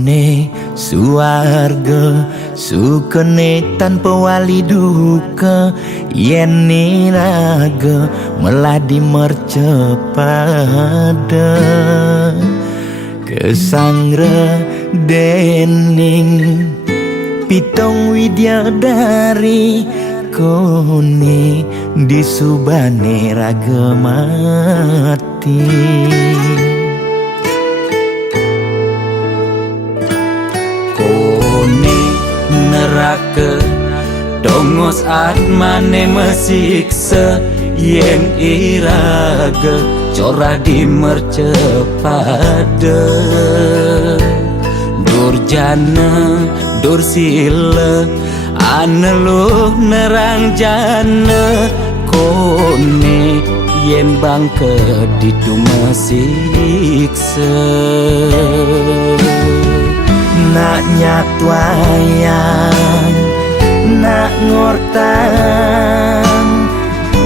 Kone suarga sukene tanpa wali duka, yen niraga meladi mercepada kesangra dening pitong widyadari. Kone disubane raga mati. Kone neraka dongos atmane mesiksa, yen iraga corah di mercepada. Durjana dursila aneluh nerang jana. Kone yen bangke ditu mesiksa. Nak nyatwayang nak ngortang,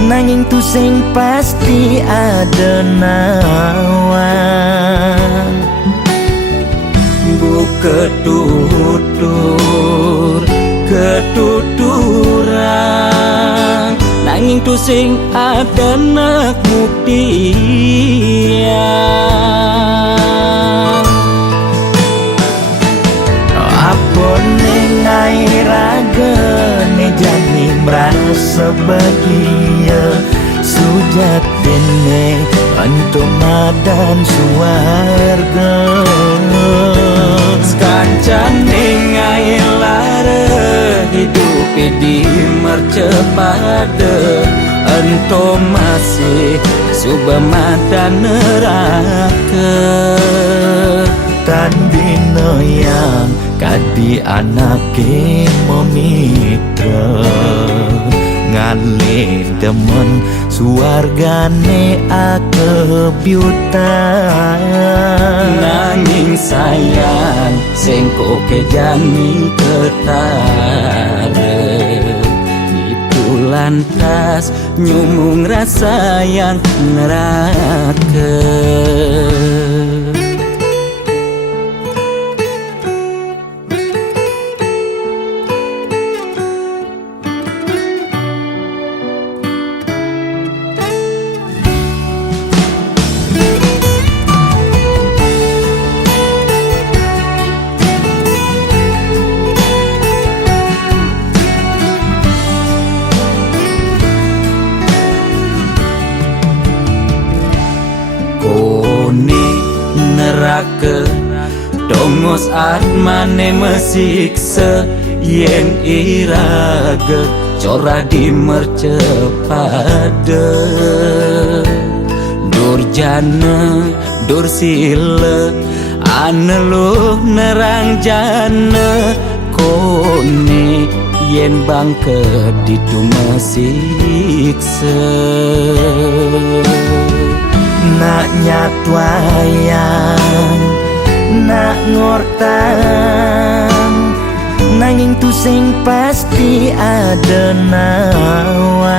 nanging tu sing pasti ada nawan. Buka tutur ketuturan, nanging tu sing ada nak muktian. Apa nengai raga ne jani merasa bahagia, sujatene untuk madan suarga. Sekancan nengai lara hidup di mercepada, ento masih subamadan neraka. Tan bina yang kadi anake memitra, ngalih demen suargane akebyutan. Nanging sayang sengko kejani ketara, itu lantas nyumung rasa yang neraka. Kone neraka dongos atmane mesiksa, yen iraga corah di mercepada. Durjana dursila aneluh nerang jana. Kone yen bangke ditu mesiksa. Nak nyatwayang nak ngortang, nanging tu sing pasti ada nawan.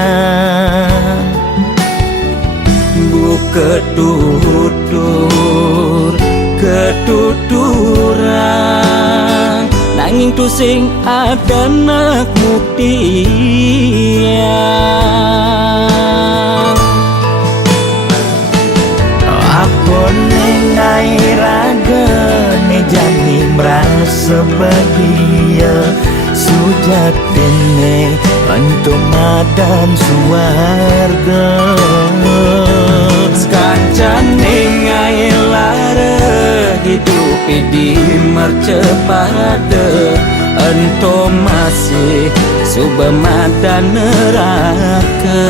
Buka tutur ketuturan, nanging tu sing ada nak muktian. Apa nengai raga ne jani merasa bahagia, sujatene untuk madan suarga. Sekancan nengai lara hidup di mercepada, ento masih subamadan neraka.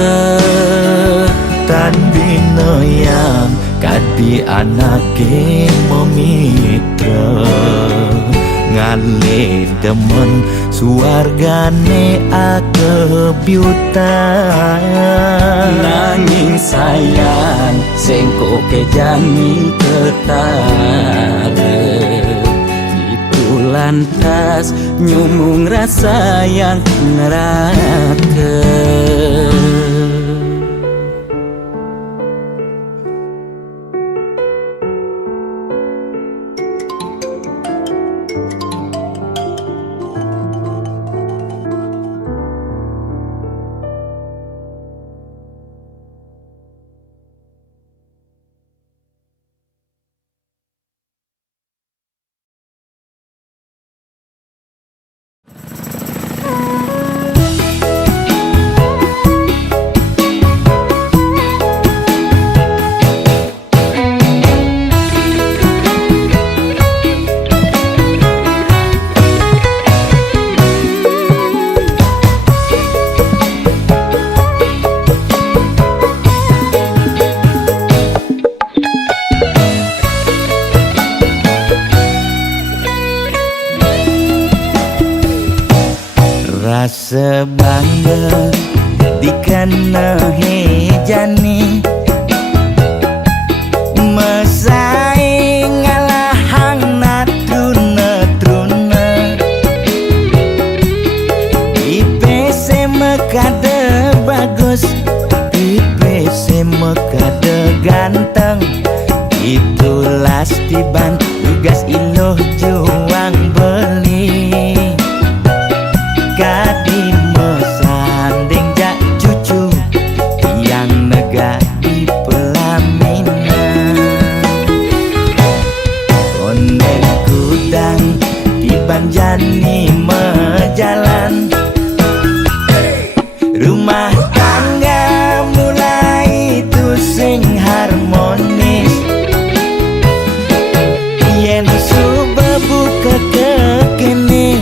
Tan bina yang kadi anake memitra, ngalih demen suargane akebyutan. Nanging sayang sengko kejani ketara, itu lantas nyumung rasa yang neraka. Rasa bangga dikana hejani mesaing ngalahang natruna-truna IPC mekade bagus IPC mekade ganteng itulah tiban tugas iloh juang beli Kadi mesanding jak cucu yang nega di pelaminan Konden kudang di banjani mejalan Rumah tangga mulai tusing harmonis Yen subebu kekene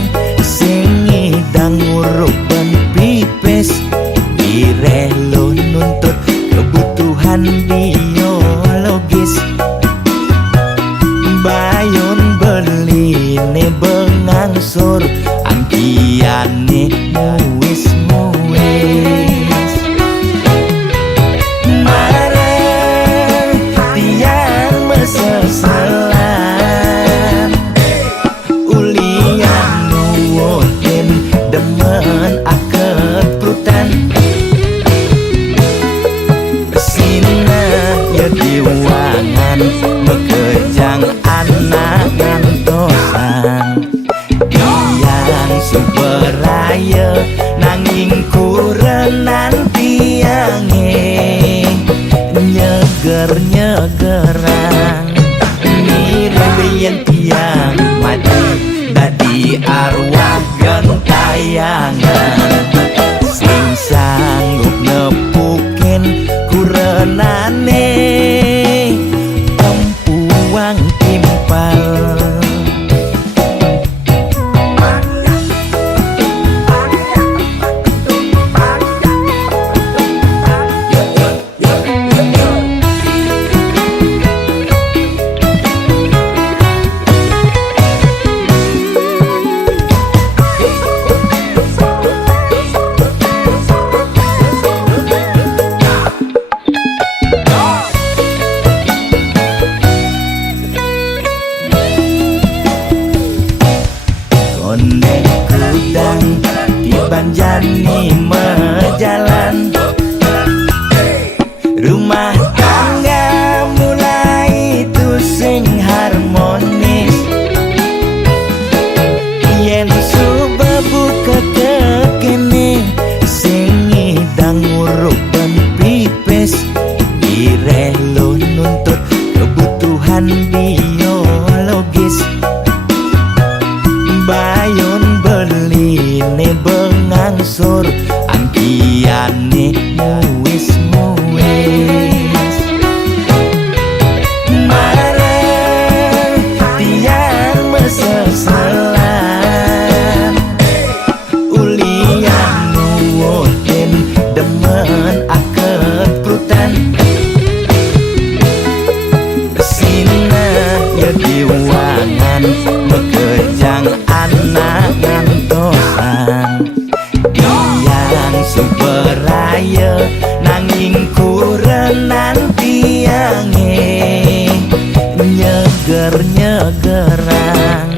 dan ngurupan pipes direlo nuntut kebutuhan biologis bayon beli ne bengangsur angkiane muis-muis marah tiang meseselan ulian nuwotin demen akad prutan Sina ya diwangan mekejang anak ngantosan Yang superaya nanging kurenan tiange Nyeger-nyegeran Mirilian tiang mati dadi arwah gentayangan sing sanggup nepukin kurenane tempuang timpal Konden kudang di banjani mejalan Rumah tangga mulai tusing harmonis Yen subebu kekene sing ngidang ngurupan pipes direlo nuntut kebutuhan biologis bayon beli ne bengangsur angkiane muis-muis marah tiang meseselan ulian nuwotin demen akad prutan Sina ya diwangan mekejang anak ngantosan Yang superaya nanging kurenan tiange Nyeger-nyegeran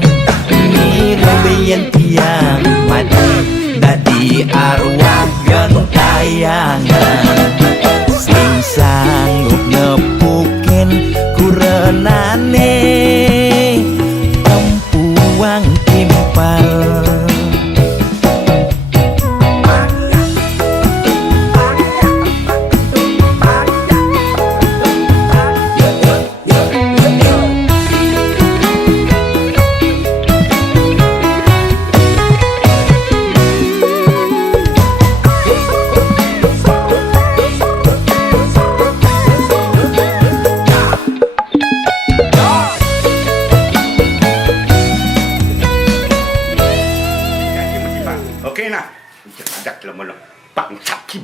kena. Jadak lemah bangsat kim.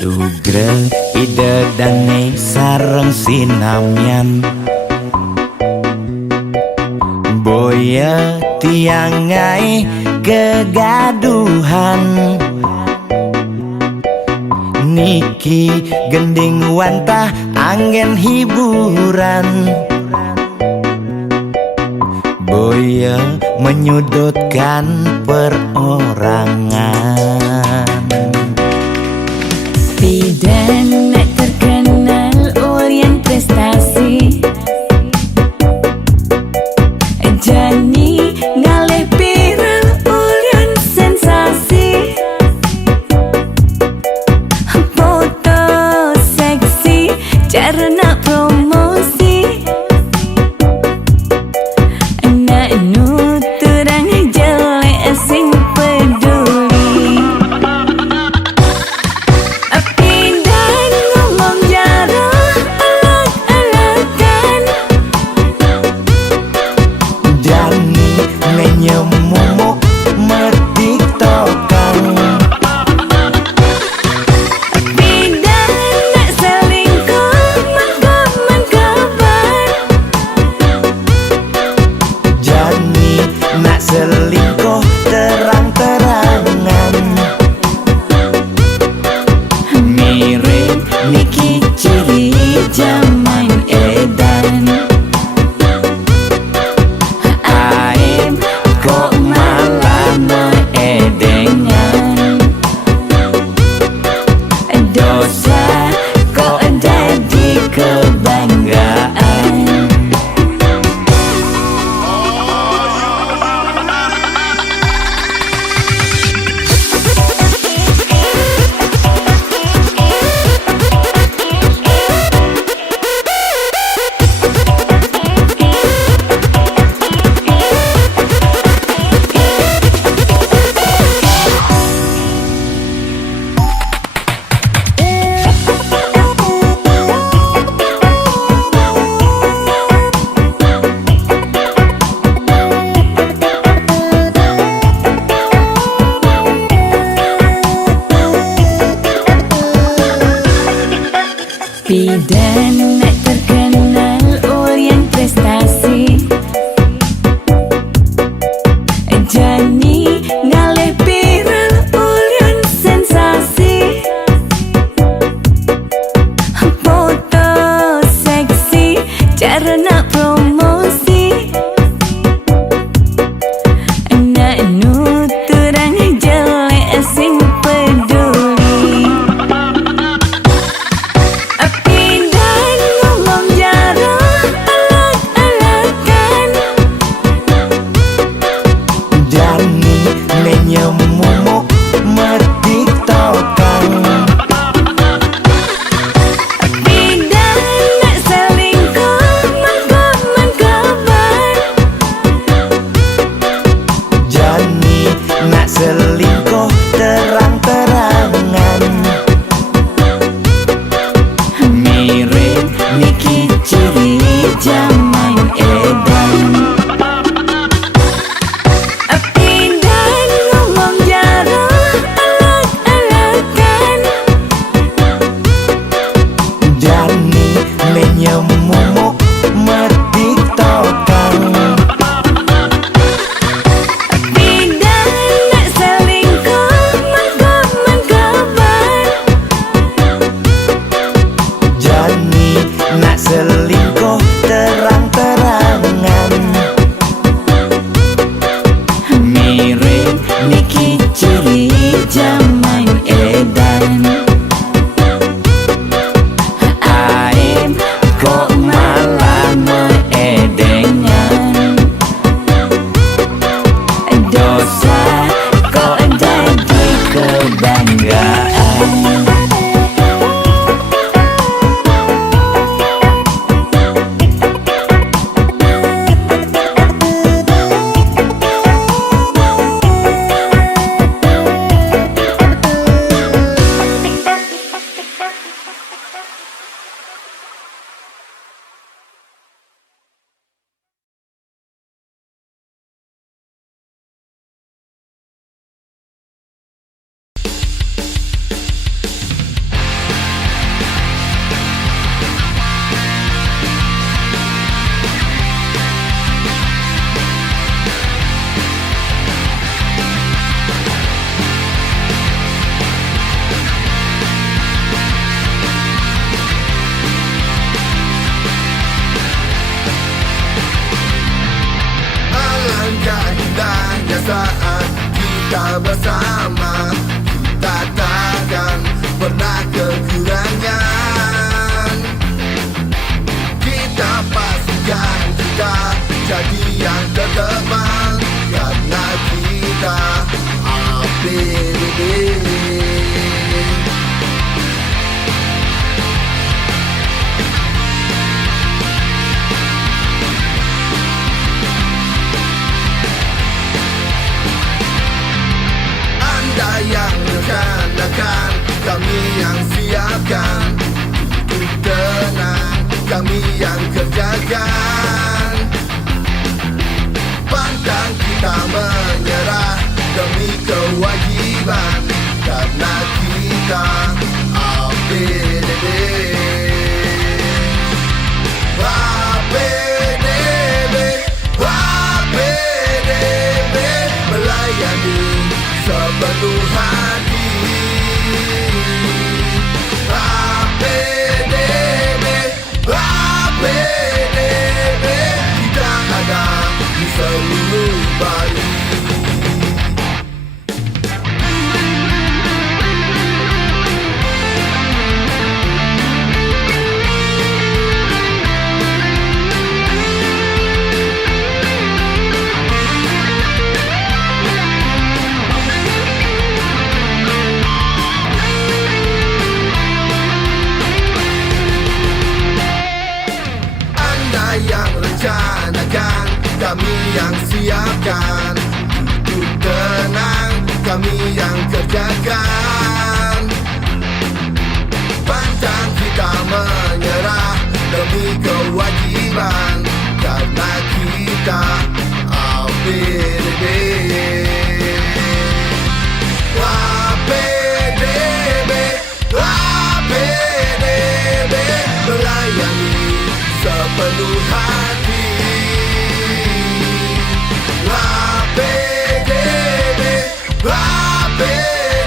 Lugre ide dane sareng sinamyan boya tiangai kegaduhan niki gending wantah angin hiburan boya menyudutkan perorangan. Bidan terkenal Orient prestasi Jani ngalih pirang Orient sensasi foto seksi cara nak promosi nak nuturang jelek sing peduli. Pindah ngomong jarah alat-alatan Dani menyemumuk mertiktokan Pindah nak selingkuh mahkamah saat kita bersama, kita takkan pernah kekurangan. Kita pastikan kita jadi yang terdepan, karena kita APD. Anda yang rencanakan, kami yang siapkan. Hidup tenang, kami yang kerjakan. Pantang kita menyerah demi kewajiban, karena kita APDB. APDB, APDB, melayani sepenuh hati. APDB, APDB, kita ada di seluruh Bali. Yang rencanakan, kami yang siapkan. Hidup tenang, kami yang kerjakan. Pantang kita menyerah demi kewajiban, karena kita APDB. APDB, APDB, melayani sepenuh hati. APDB, APDB,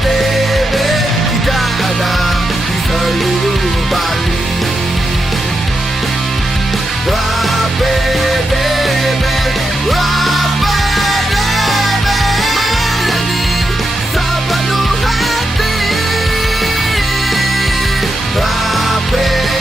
kita ada di seluruh Bali. APDB, APDB, melayani sepenuh hati. APDB,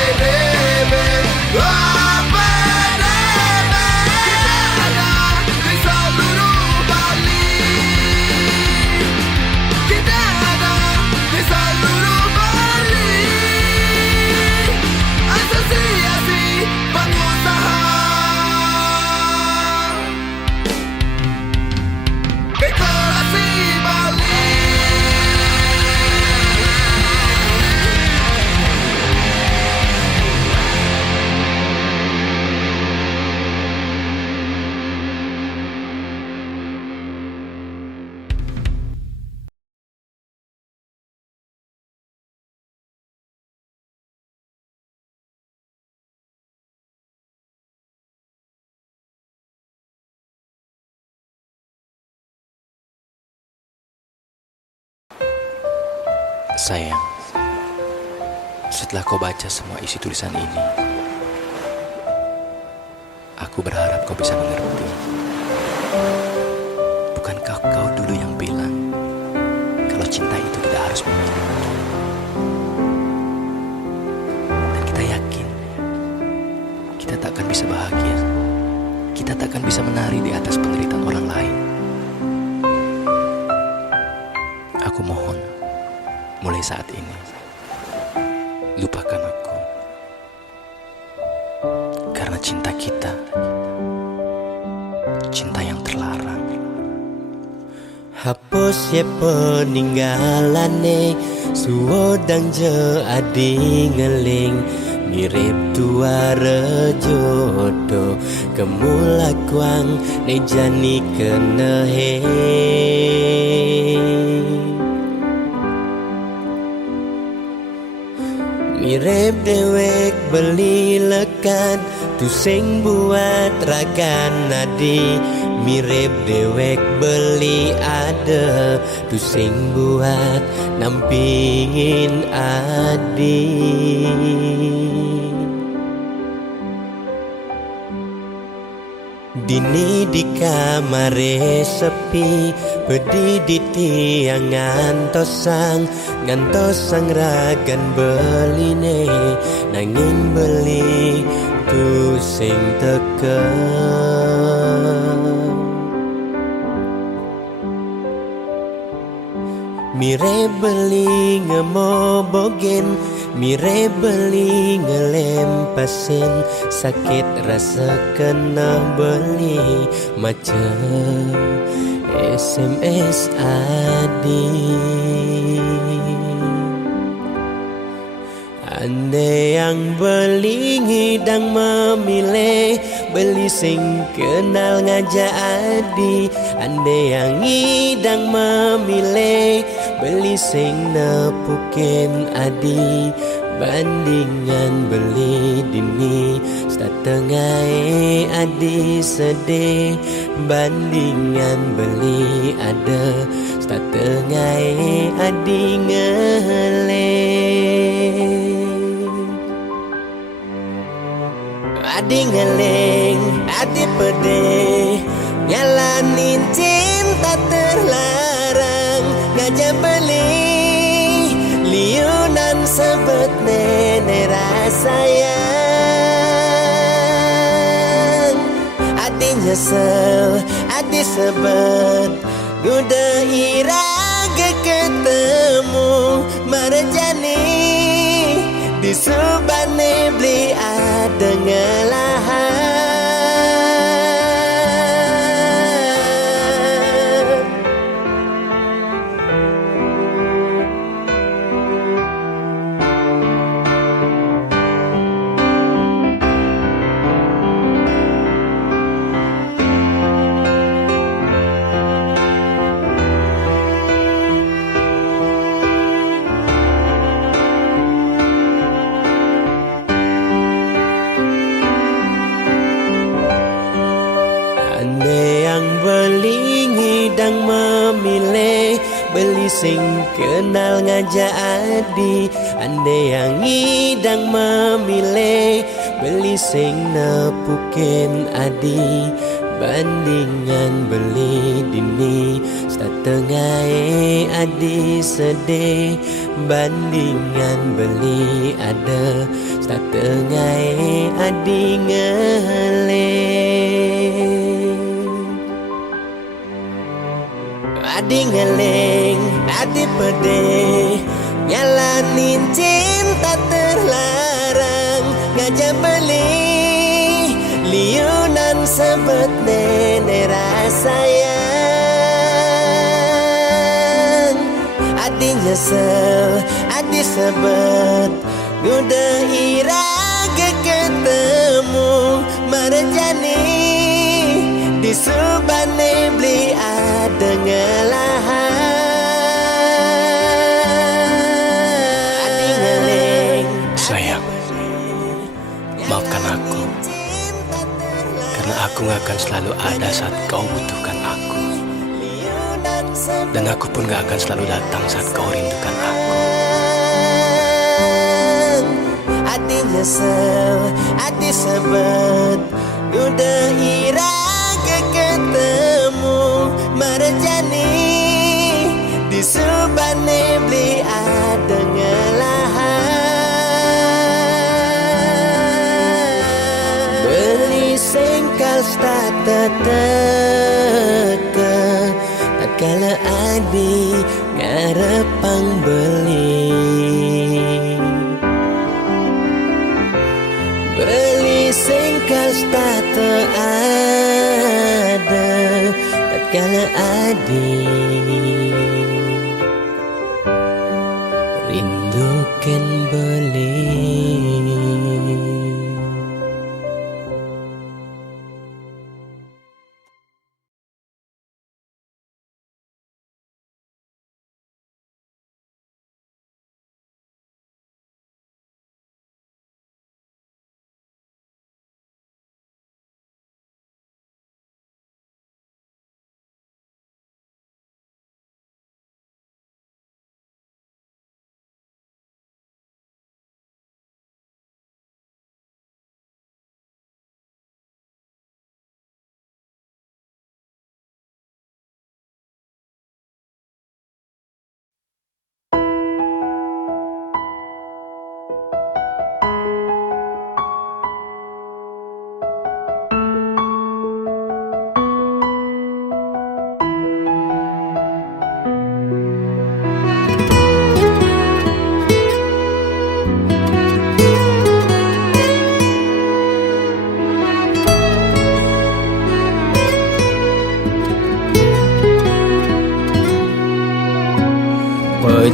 Sayang, setelah kau baca semua isi tulisan ini, aku berharap kau bisa mengerti. Bukankah kau dulu yang bilang kalau cinta itu tidak harus memilih? Dan kita yakin kita takkan bisa bahagia, kita takkan bisa menari di atas penderitaan orang lain. Aku mohon, mulai saat ini, lupakan aku. Karena cinta kita, cinta yang terlarang. Hapus ye peninggalane, suodang je adi ngeling. Mirip tua rejodo, kemulakwang nejani kenehe. Mirip dewek beli lekat, tu sing buat rakan nadi. Mirip dewek beli ada, tu sing buat nampingin adi. Dini di kamar sepi, pedih di tiang ngantosang ragan beline, nanging beli tu sing teken. Mire beli ngemobogen, mire beli ngelempasin, sakit rasa kena beli macam SMS adi. Andai yang beli ngidang memilih, beli sing kenal ngajak adi. Andai yang ngidang memilih, beli sing nepukin adi. Bandingan beli dini, setengah adi sedih. Bandingan beli ada, setengah adi ngeleng. Adi ngeleng, adi pedih, nyalanin cinta terlarang, ngajak beli liunan sebet nenek rasayang. Adi nyesel, adi sebet, udah iraga ketemu marjani. Di subane beli ada ngelahan. Beli ngidang memilih, beli sing kenal ngajak adi. Andai yang ngidang memilih, beli sing nepukin adi. Bandingan beli dini, setengah adi sedih. Bandingan beli ada, setengah adi ngeleng. Adi ngeleng, adi pedih, nyalanin cinta terlarang, ngajak beli liunan sebet nenek rasayang. Adi nyesel, adi sebet, udah iraga ketemu marjani. Di subane beli ada ngelahan. Adi ngeleng, Sayang, maafkan aku, karena aku gak akan selalu ada saat kau butuhkan aku. Dan aku pun gak akan selalu datang saat kau rindukan aku. Adi nyesel, adi sebet, udah iraga ketemu marjani. Di subane beli ada ngelahan. Beli sengkal stata teka, tatkala adi ngarepang beli. Beli sengkal stata ada, tatkala adi rindukan beli.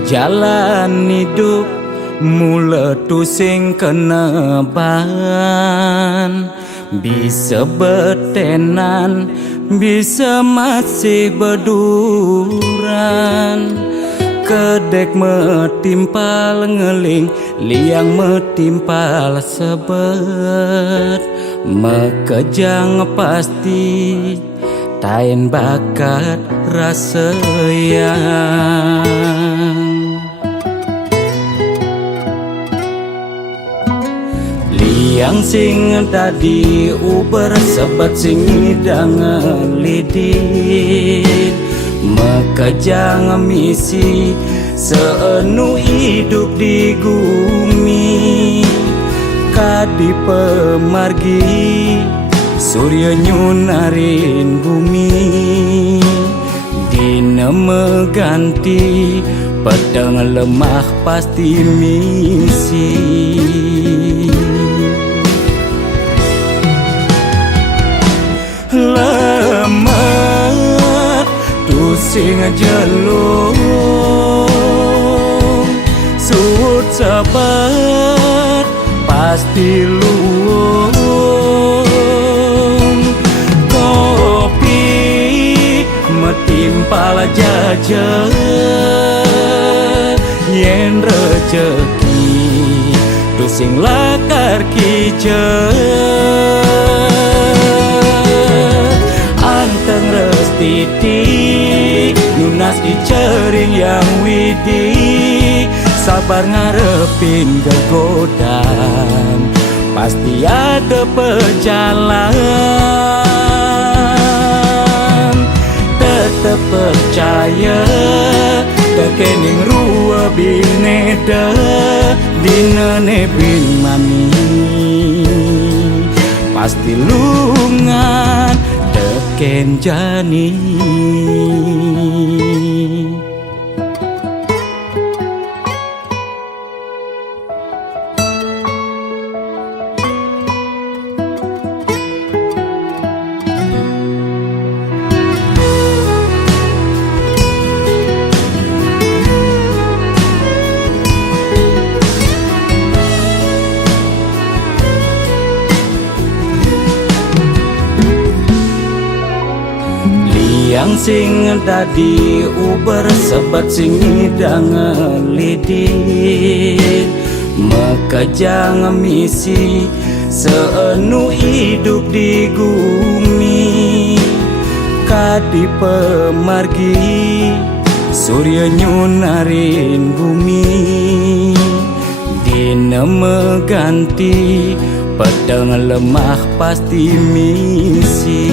jalan hidup meletu sing keneban, bisa betenan, bisa masih beduran. Kedek metimpal ngeling, liang metimpal sebet. Mekejang pasti, tain bakat rasa yang. Liang sing tadi uber sebet sing idang lidit. Mekejang misi seenu hidup di bumi. Kadi pemargi surya nyunarin bumi. Dina meganti pedang lemah pasti misi. Lemah tusing jelung, suut sabar pasti luung. Kopi metimpal jajan, yen rejeki tusing lakar kijen. Anteng restiti nunas dicering yang widi. Sabar ngarepin kegodan, pasti ada pejalan. Tetep percaya tekening rua bineda dina nebin mami. Pasti lungan teken jani. Yang sing tadi uber sebet sing idang lidit. Mekejang misi seenu hidup di bumi. Kadi pemargi surya nyunarin bumi. Dina meganti pedang lemah pasti misi.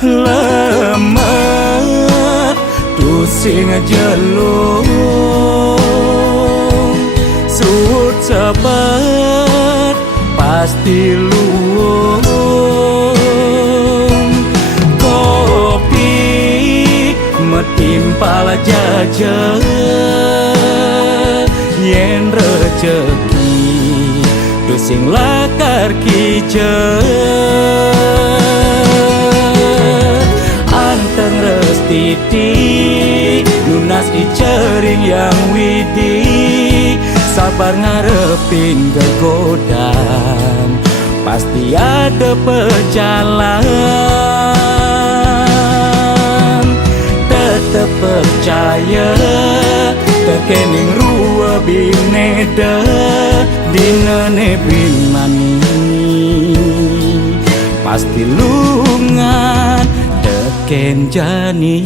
Lemah tusing jelung, suut sabar pasti luung. Kopi metimpal jajan, yen rejeki tusing lakar kijen. Anteng restiti nunas dicering yang widi. Sabar ngarepin kegodan, pasti ada pejalan. Tetep percaya tekening rua bineda dina nebin mani. Pasti lungan teken jani.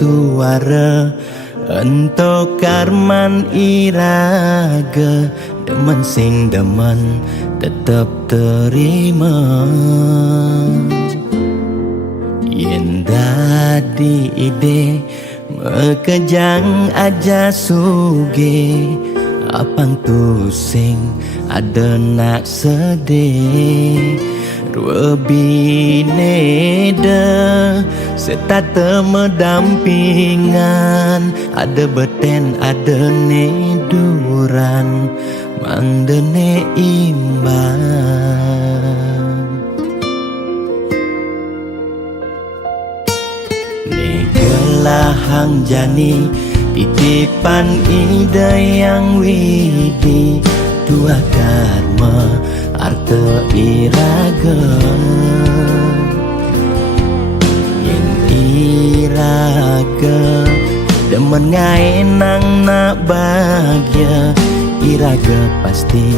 tuara ento karman iraga demen sing demen tetep terima yen dadi ide mekejang aja suge apang tu sing ada nak sedih dua bineda serta medampingan ada beten ada neduran mang dene imbang negelahang jani titipan ide yang widi dua karma arte iraga yen iraga demen ngaenang nak bahagia iraga pasti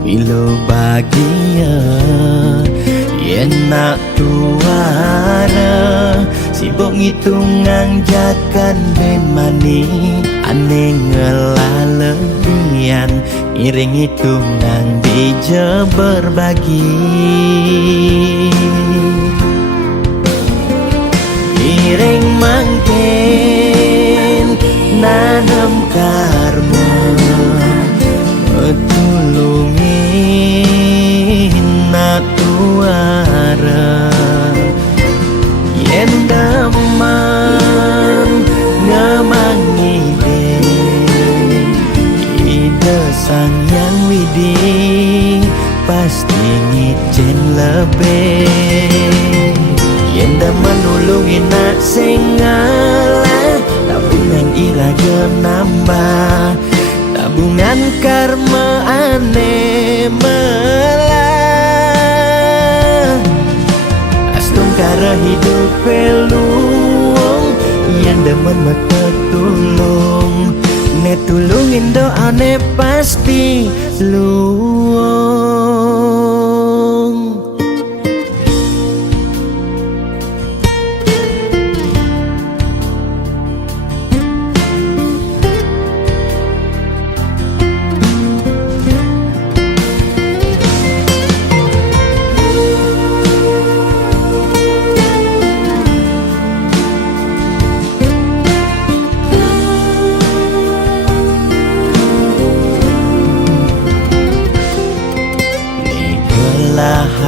milo bahagia yen nak tuara sibuk ngitungan jakan bemani aneh ngelalebian iring hitungan bija berbagi iring mangken nanam karma tulungin nak tuara yen damang ngamang ide sang yang widi pasti ngicen lebih yen daman nulungin nak sing ngalah tabungan iraga nambah tabungan karma aneh melah astung kara hidup peluang yang demen mata tulung ne tulungin doa ne pasti luang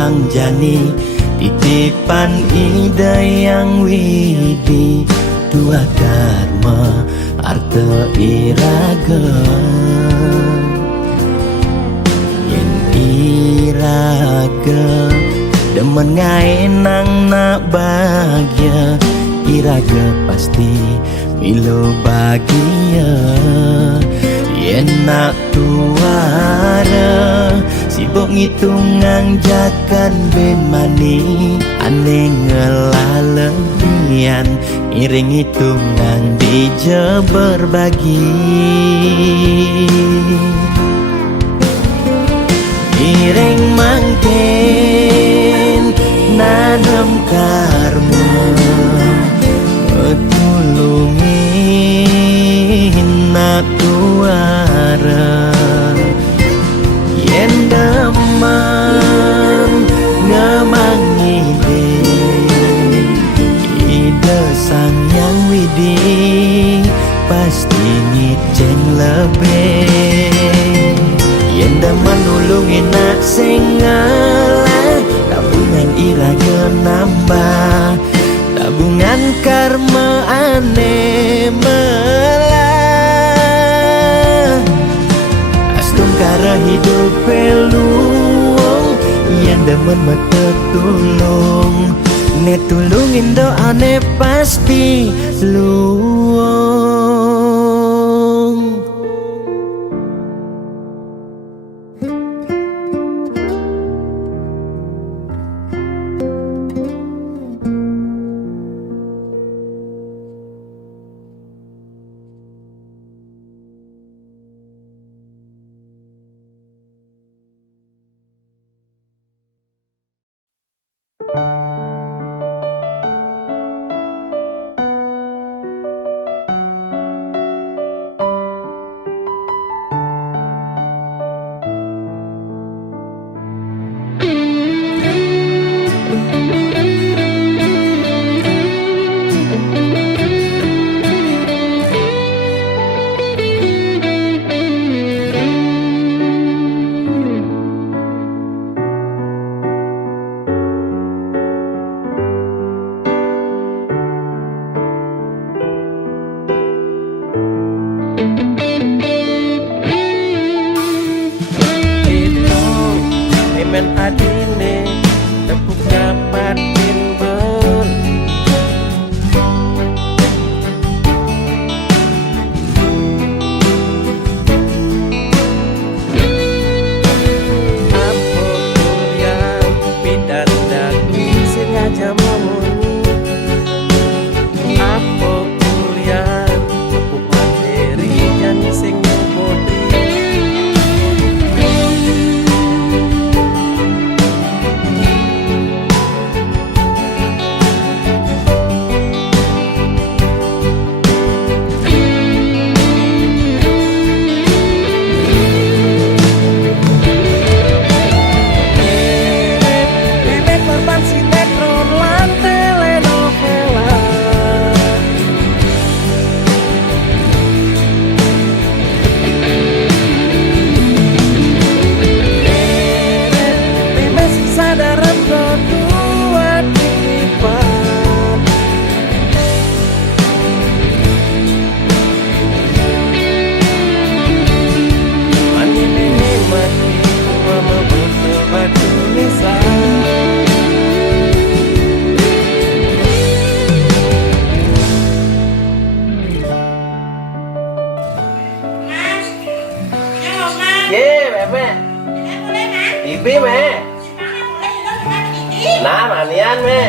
hang jani titipan ide yang widi dua karma arte iraga yen iraga demen ngaenang nak bahagia iraga pasti milo bahagia yen nak tuara sibuk ngitungan jakan bemani aneh ngelalebian iring hitungan bija berbagi iring mangken nanam karma tulungin nak tuara yen damang ngamang ide sang yang widi pasti ngicen lebih yen daman nulungin nak sing ngalah tabungan iraga nambah tabungan karma aneh melah astung kara hidup peluang yang demen mata tulung ne tulungin doa ne pasti luang men adine tepuk nyapatin beli. Apa kuliah bidan daki sengaja memuni. Apa kuliah tepuk materi nyanyi sing bodi. Bebek korban sinetron lan telenovela. Bebek siksa darat kedua titipan. Mani nene mati mama butuh batu nisan. Ye mẹ Ibi mẹ Na manian mẹ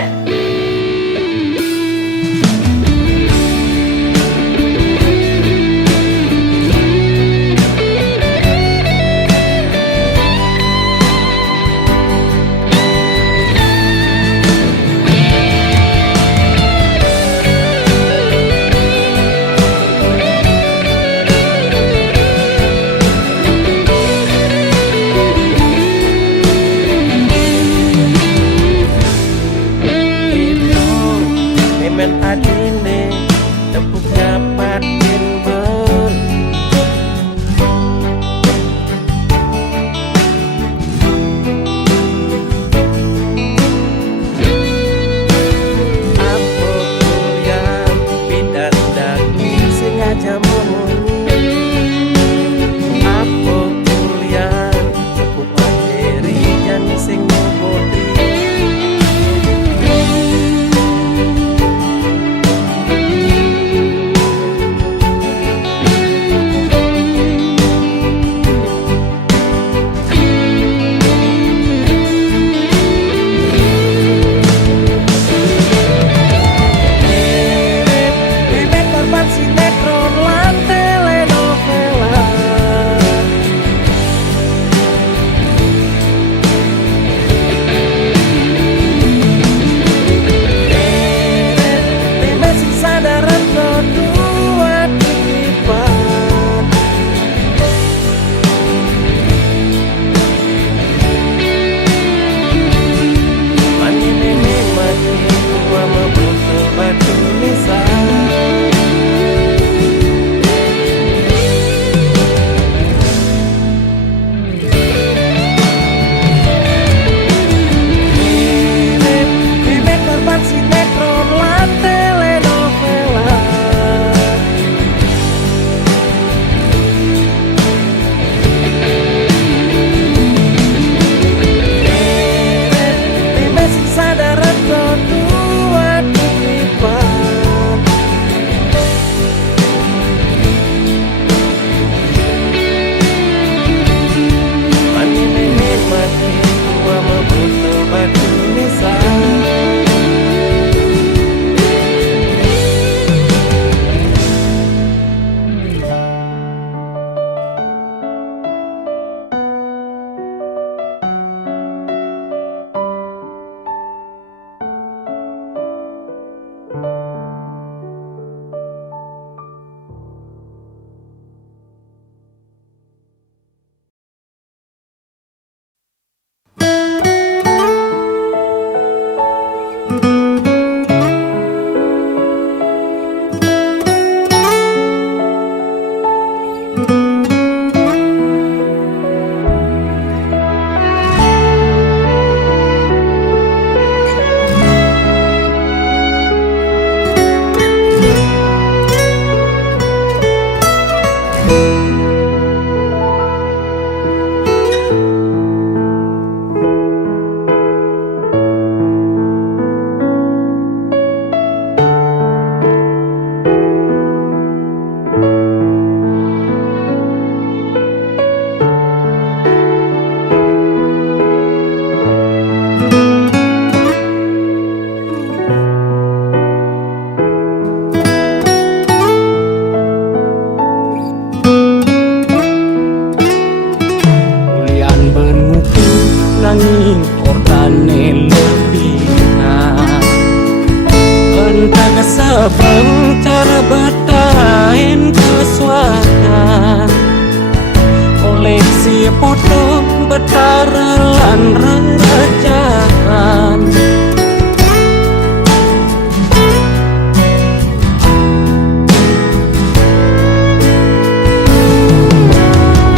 podo betara lan rerajan.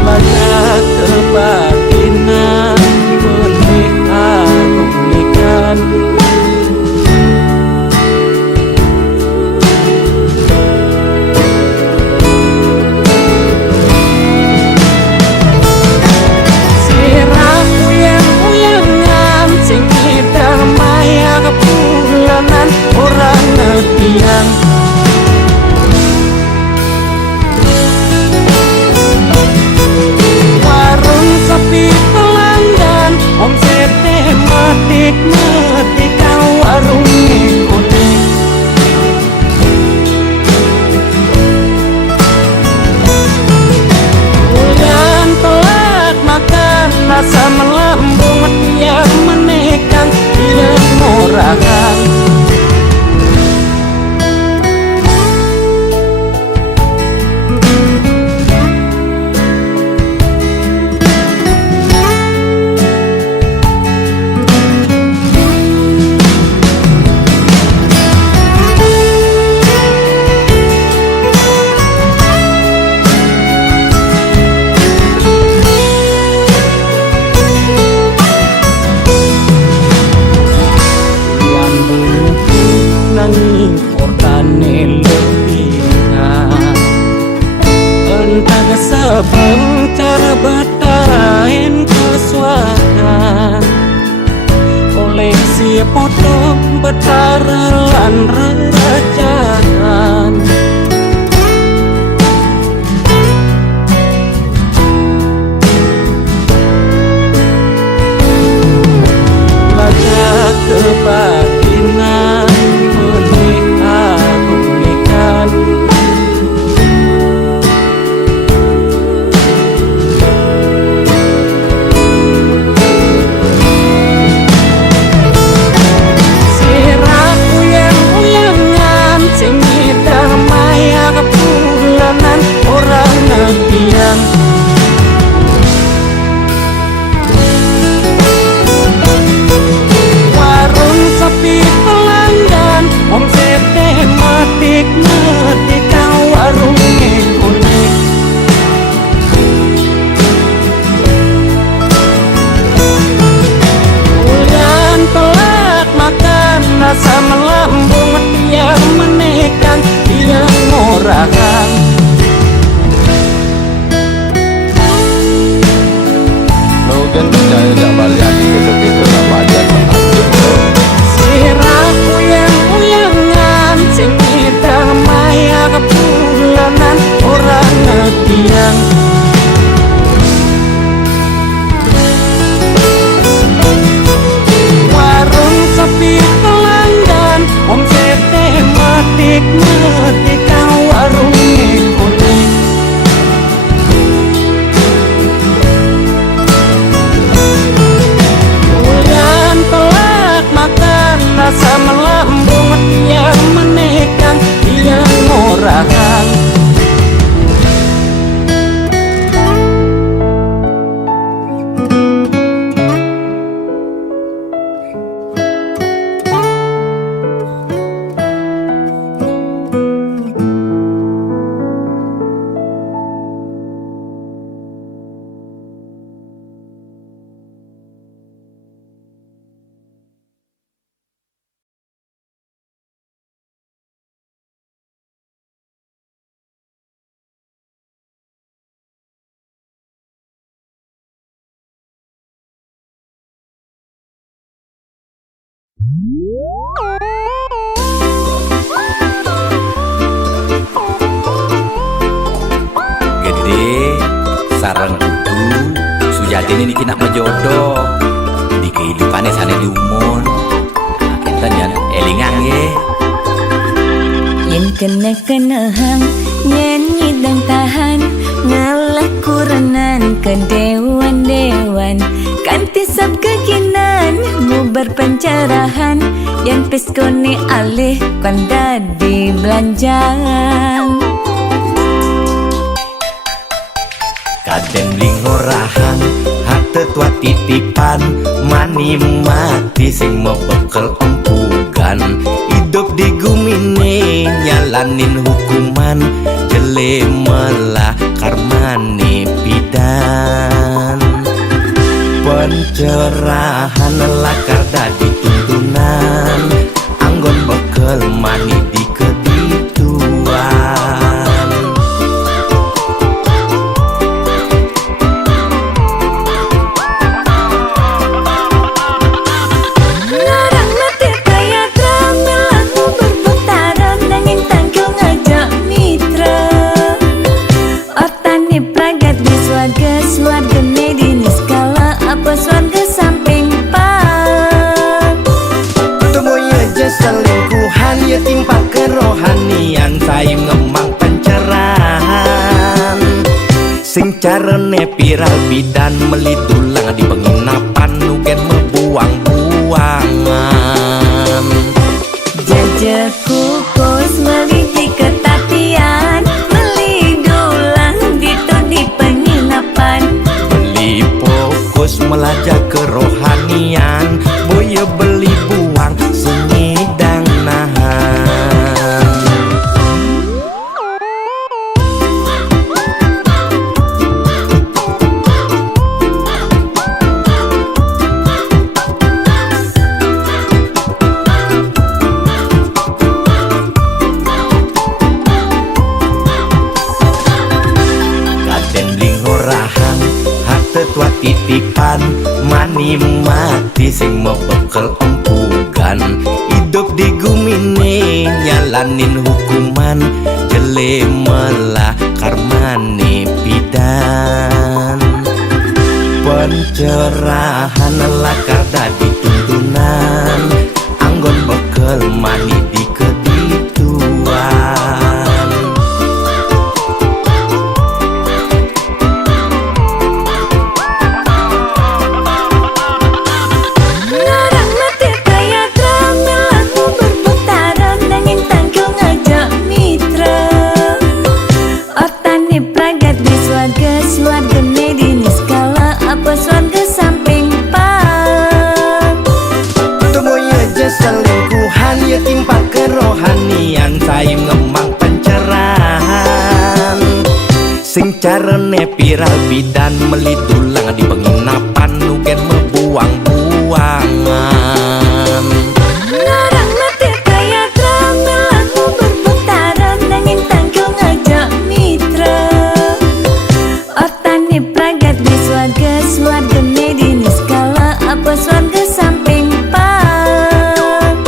Banyak kebatinan boleh aku belikan. Orang ngetiang warung sepi pelanggan, omsete metik kau warung ngikuti. Hujan telat makan rasa melambung yang menekan yang murahan. Sebab cara bertahan kesuatan koleksi foto betara lan rerajan. Banyak kebatinan boleh aku belikan. Orang ngetiang warung sepi pelanggan, omsete metik kau warung ngikuti. Hujan telat makan rasa melambung yang menekan yang murahan. Dan percaya tak balian gitu tak balian Siraku yang uyangan sing damai kepulanan orang ngetiang. Warung sepi pelanggan, omsete metik kau warung ngikuti. Rasa melambung yang menekan yang murahan. sarang kudu Sujati ini kena jodoh di kehidupan sana di umur akhirnya yang elingan ye yen kena hang nyanyi dan tahan ngalah kurenan ke dewan-dewan kanti sab kekinan mu berpencerahan yang peskoni alih kanda di belanjaan kadang lingorahan titipan mani mati sing mau bekel empugan hidup di gumine nyalanin hukuman jele melah karmane pidan pencerahan lakar dadi tuntunan anggon bekel mani di kedituan Ngarang mati kaya drama lagu berputaran nanging tanggung ngajak mitra Otane pragat di swarga swarga di skala apa swarga samping pan Temoy aja selingkuhan ya timpa kerohanian saya ngemang pencerahan sing carane viral bidan melidulang di penginapan nugen membuang-buangan Jajak kukus meliti ketatian melidulang ditu di penginapan beli fokus melajak kerohanian boya beli buang sengidang nahan kaden lingorahan hate tua titipan mani mati sing mau bekel empugan hidup di gumine nyalanin hukuman jele melah karmane pidan pencerahan lakar dadi tuntunan anggon bekel mani di kedituan Ngarang mati kaya drama lagu berputaran nanging tanggung ngajak mitra Otane pragat di swarga swarga di skala apa swarga samping pan Temoy aja selingkuhan ya timpa kerohanian saya ngemang pencerahan sing carane viral bidan melidulang di penginapan nugen membuang-buangan Ngarang mati kaya drama lagu berputaran nanging tanggung ngajak mitra Otane pragat di swarga swarga di skala apa swarga samping pan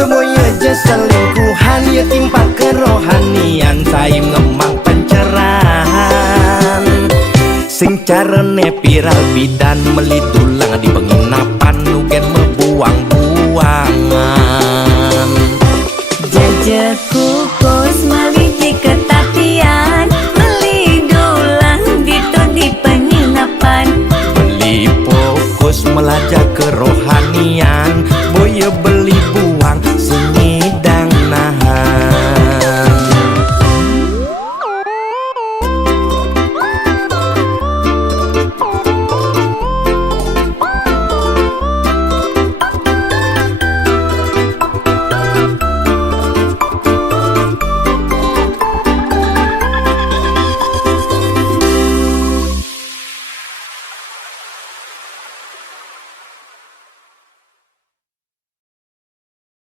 Temoy aja selingkuhan ya timpa kerohanian saya ngemang pencerahan sing carane viral bidan melidulang di penginapan nugen membuang-buangan Jajak kukus meliti ketatian melidulang ditu di penginapan beli fokus melajak kerohanian